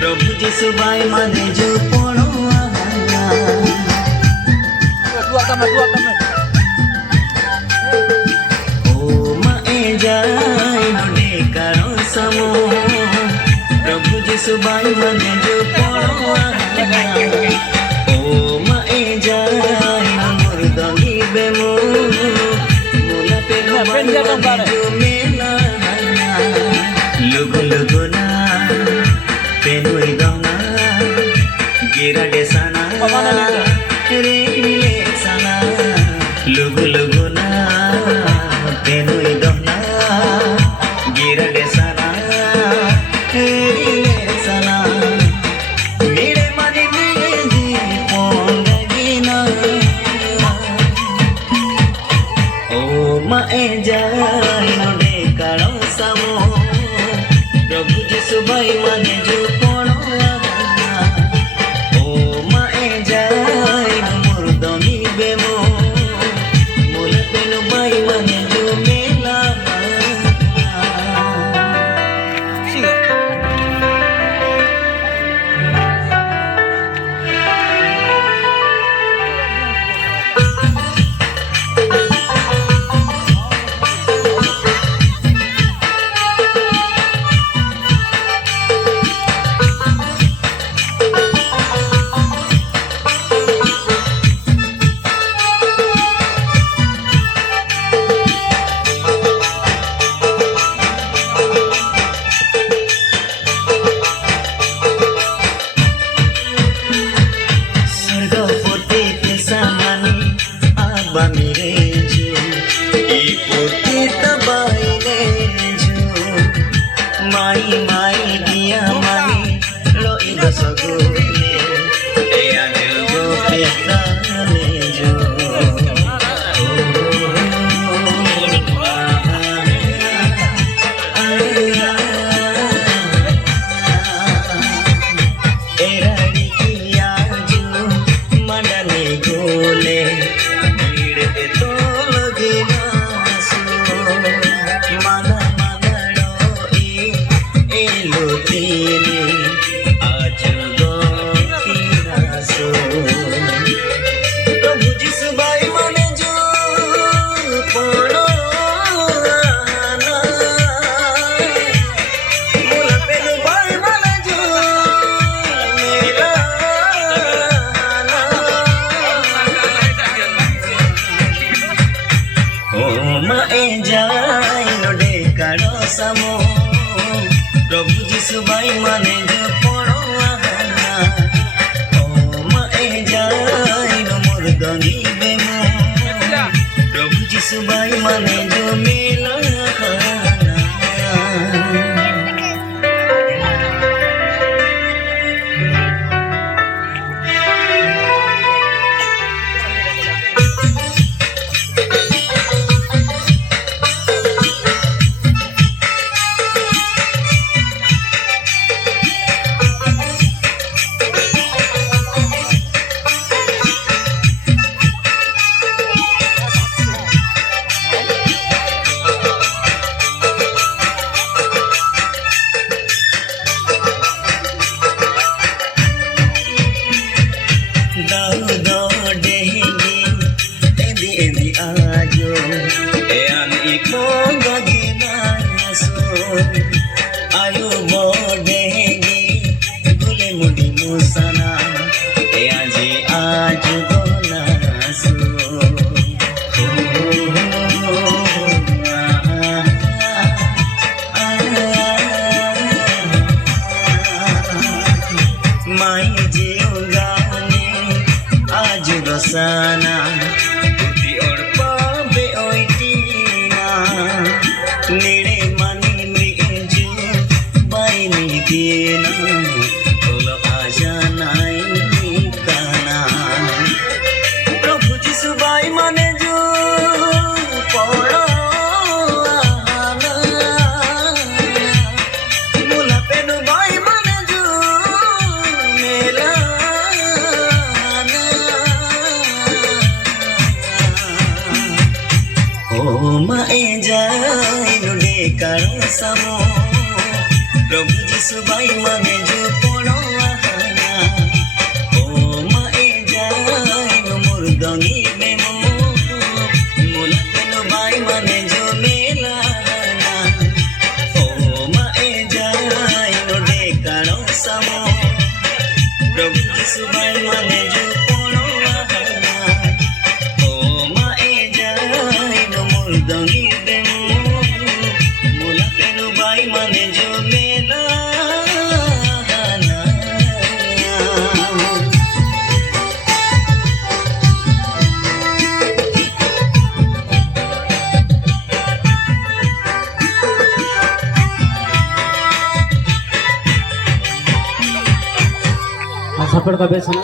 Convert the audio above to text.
प्रभु जीसु भाई माने जो पड़ो ओ माए जाए नोडे कारो समो प्रभु जीसु भाई माने जो पड़ो ओ माए जाए मोर दंगी बेमो मोला पे जो मेला लुगु लुगु ना पेनुई दंगा गिरा डेसाना रे मिले साना लुगु लुगु ना पेनुई दंगा गिरा डेसाना रे मिले साना मेरे माने जी पोंगा गिना ओ माए जाए नोडे कारो समो प्रभु जीसु भाई माने जो पड़ो ओ माए जाए मोर दमी बेमो मोला पेनो भाई माने जो मेला माई माई दिया मानी लोई दस गोले ए आने जो पेता ने जो ए रानी किया जो मंडने गोले भीड़ पे तो लगे ना सो माना आज प्रभु जीसु भाई माने जो पड़ो मोला पेनो भाई माने जो मेरा ओ माए जाए नोडे कारो समो प्रभु जीसु भाई माने जो पड़ो ओ माए जाए मोर दंगी बेमो प्रभु जीसु भाई माने जो मेला आयो मोडेगी गुले मुडी मुसना ए आजी आज गोना सो नीड़े मनी मृजु बाइनी देना तोलो आजा नाई काना प्रभु जिसु बाई माने जो पड़ो आना मुला पेनु बाई माने जो मेला ओ माए जाई नुडे कारो समो प्रभु जिसु बाई माने जो पड़ो आना ओ माए जाई नु मुर्दंगी बेमो मुला पेनु बाई माने जो मेला ओ माए जाई नुडे कारो समो प्रभु जिसु बाई माने जो पड़ो आना ओ माए जाई नु मुर्दंगी बेमो मुला पेनु बाई माने जो मेला सफर का बेस है ना